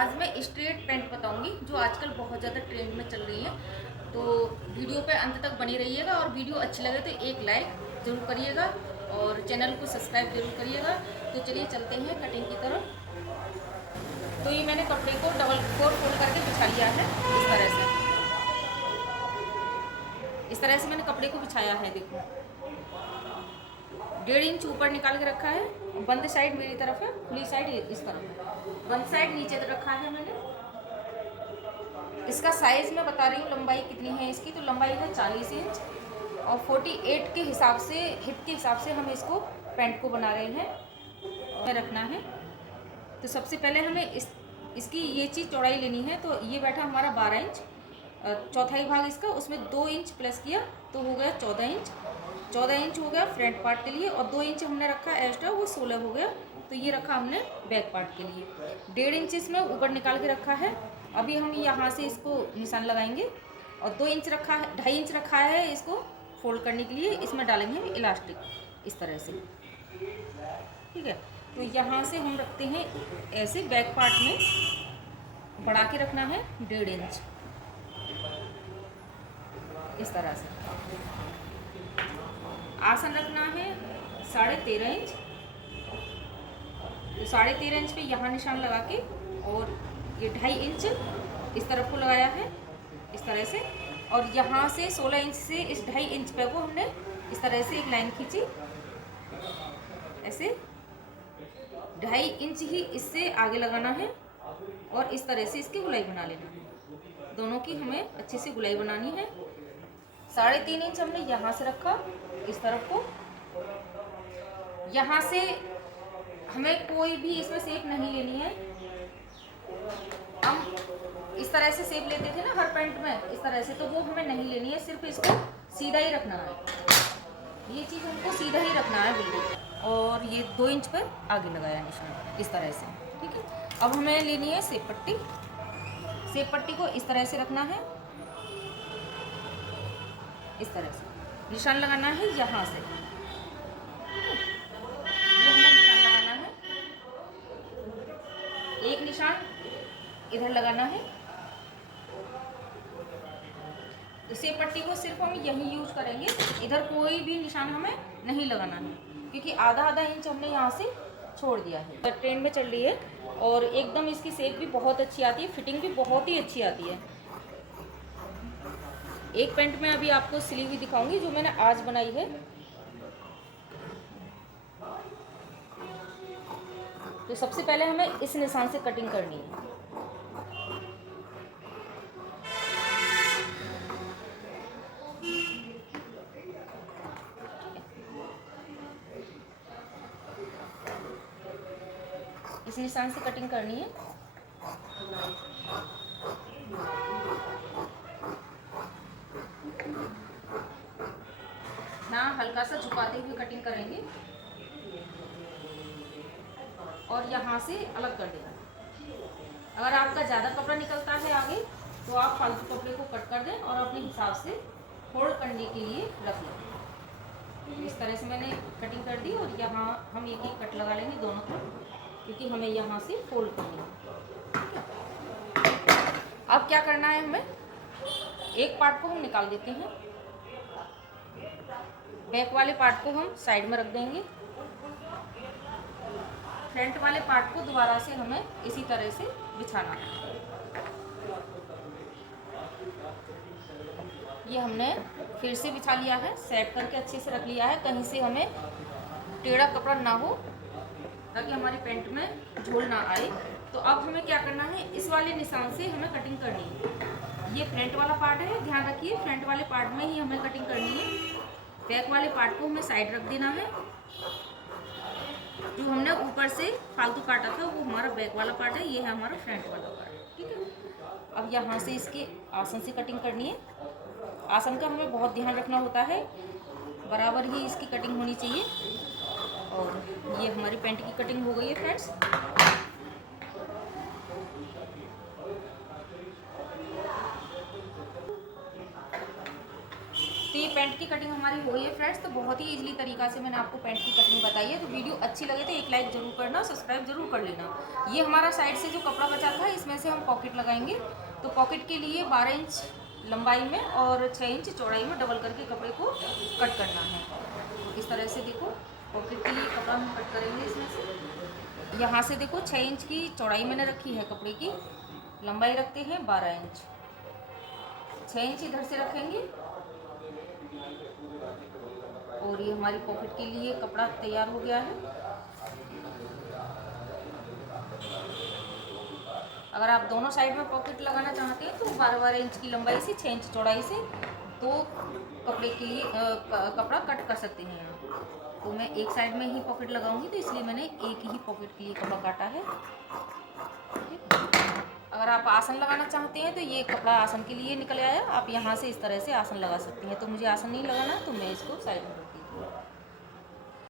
आज मैं straight pant बताऊंगी जो आजकल बहुत ज़्यादा ट्रेंड में चल रही है। तो वीडियो पे अंत तक बने रहिएगा और वीडियो अच्छी लगे तो एक लाइक ज़रूर करिएगा और चैनल को सब्सक्राइब जरूर करिएगा। तो चलिए चलते हैं कटिंग की तरफ। तो ये मैंने कपड़े को डबल फोल्ड करके बिछा लिया है इस तरह से मैंने कपड़े को बिछाया है। देखो 1.5 इंच ऊपर निकाल के रखा है। बंद साइड मेरी तरफ है, खुली साइड इस तरफ है। बंद साइड नीचे रखा है मैंने। इसका साइज मैं बता रही हूँ, लंबाई कितनी है इसकी। तो लंबाई है 40 इंच और 48 के हिसाब से, हिप के हिसाब से हम इसको पैंट को बना रहे हैं। में रखना है। तो सबसे पहले हमें इसकी ये चीज़ चौड़ाई लेनी है। तो ये बैठा हमारा 12 इंच, चौथाई भाग इसका, उसमें 2 इंच प्लस किया तो हो गया 14 इंच। 14 इंच हो गया फ्रंट पार्ट के लिए और 2 इंच हमने रखा एक्स्ट्रा, वो 16 हो गया। तो ये रखा हमने बैक पार्ट के लिए। 1.5 इंच इसमें ऊपर निकाल के रखा है। अभी हम यहाँ से इसको निशान लगाएंगे और 2 इंच रखा है, 2.5 इंच रखा है इसको फोल्ड करने के लिए। इसमें डालेंगे इलास्टिक इस तरह से, ठीक है। तो यहाँ से हम रखते हैं ऐसे, बैक पार्ट में बढ़ा के रखना है 1.5 इंच इस तरह से। आसन रखना है 13.5 इंच। तो 13.5 इंच पे यहाँ निशान लगा के और ये 2.5 इंच इस तरफ को लगाया है इस तरह से। और यहाँ से 16 इंच से इस 2.5 इंच पे को हमने इस तरह से एक लाइन खींची ऐसे। 2.5 इंच ही इससे आगे लगाना है और इस तरह से इसकी गुलाई बना लेना है। दोनों की हमें अच्छे से गुलाई बनानी है। 3.5 इंच हमने यहाँ से रखा इस तरफ को। यहाँ से हमें कोई भी इसमें शेप नहीं लेनी है। हम इस तरह से शेप लेते थे ना हर पैंट में इस तरह से, तो वो हमें नहीं लेनी है। सिर्फ इसको सीधा ही रखना है, ये चीज़ हमको सीधा ही रखना है बिल्कुल। और ये 2 इंच पर आगे लगाया निशान इस तरह से, ठीक है। अब हमें लेनी है शेप पट्टी। शेप पट्टी को इस तरह से रखना है, इस तरह से निशान लगाना है यहाँ से। ये हमें निशान लगाना है, एक निशान इधर लगाना है। तो शेप पट्टी को सिर्फ हम यही यूज करेंगे, इधर कोई भी निशान हमें नहीं लगाना है क्योंकि आधा इंच हमने यहाँ से छोड़ दिया है। ट्रेंड में चल रही है और एकदम इसकी शेप भी बहुत अच्छी आती है, फिटिंग भी बहुत ही अच्छी आती है। एक पैंट में अभी आपको सिली हुई दिखाऊंगी जो मैंने आज बनाई है। तो सबसे पहले हमें इस निशान से कटिंग करनी है। इस निशान से कटिंग करनी है। ना हल्का सा झुकाते हुए कटिंग करेंगे और यहाँ से अलग कर देना। अगर आपका ज़्यादा कपड़ा निकलता है आगे तो आप फालतू कपड़े को कट कर दें और अपने हिसाब से फोल्ड करने के लिए रख लें। इस तरह से मैंने कटिंग कर दी और यहाँ हम एक एक कट लगा लेंगे दोनों तरफ क्योंकि हमें यहाँ से फोल्ड करनी है। अब क्या करना है, हमें एक पार्ट को हम निकाल देते हैं। बैक वाले पार्ट को हम साइड में रख देंगे। फ्रंट वाले पार्ट को दोबारा से हमें इसी तरह से बिछाना है। ये हमने फिर से बिछा लिया है, सेट करके अच्छे से रख लिया है, कहीं से हमें टेढ़ा कपड़ा ना हो ताकि हमारी पैंट में झोल ना आए। तो अब हमें क्या करना है, इस वाले निशान से हमें कटिंग करनी है। ये फ्रंट वाला पार्ट है, ध्यान रखिए फ्रंट वाले पार्ट में ही हमें कटिंग करनी है। बैक वाले पार्ट को हमें साइड रख देना है। जो हमने ऊपर से फालतू काटा था वो हमारा बैक वाला पार्ट है, ये है हमारा फ्रंट वाला पार्ट, ठीक है। अब यहाँ से इसके आसन से कटिंग करनी है। आसन का हमें बहुत ध्यान रखना होता है, बराबर ही इसकी कटिंग होनी चाहिए। और ये हमारी पैंट की कटिंग हो गई है फ्रेंड्स। तो ये पैंट की कटिंग हमारी हो गई है फ्रेंड्स। तो बहुत ही इजीली तरीका से मैंने आपको पैंट की कटिंग बताई है। तो वीडियो अच्छी लगे तो एक लाइक ज़रूर करना, सब्सक्राइब जरूर कर लेना। ये हमारा साइड से जो कपड़ा बचा था इसमें से हम पॉकेट लगाएंगे। तो पॉकेट के लिए 12 इंच लंबाई में और 6 इंच चौड़ाई में डबल करके कपड़े को कट करना है। तो इस तरह से देखो पॉकेट के लिए कपड़ा हम कट करेंगे। इसमें से यहाँ से देखो 6 इंच की चौड़ाई मैंने रखी है, कपड़े की लंबाई रखते हैं 12 इंच, 6 इंच इधर से रखेंगे और ये हमारी पॉकेट के लिए कपड़ा तैयार हो गया है। अगर आप दोनों साइड में पॉकेट लगाना चाहते हैं तो 12-12 इंच की लंबाई से 6 इंच चौड़ाई से दो कपड़े के लिए कपड़ा कट कर सकते हैं यहाँ। तो मैं एक साइड में ही पॉकेट लगाऊंगी, तो इसलिए मैंने एक ही पॉकेट के लिए कपड़ा काटा है। अगर आप आसन लगाना चाहते हैं तो ये कपड़ा आसन के लिए निकल आया, आप यहाँ से इस तरह से आसन लगा सकती हैं। तो मुझे आसन नहीं लगाना तो मैं इसको साइड में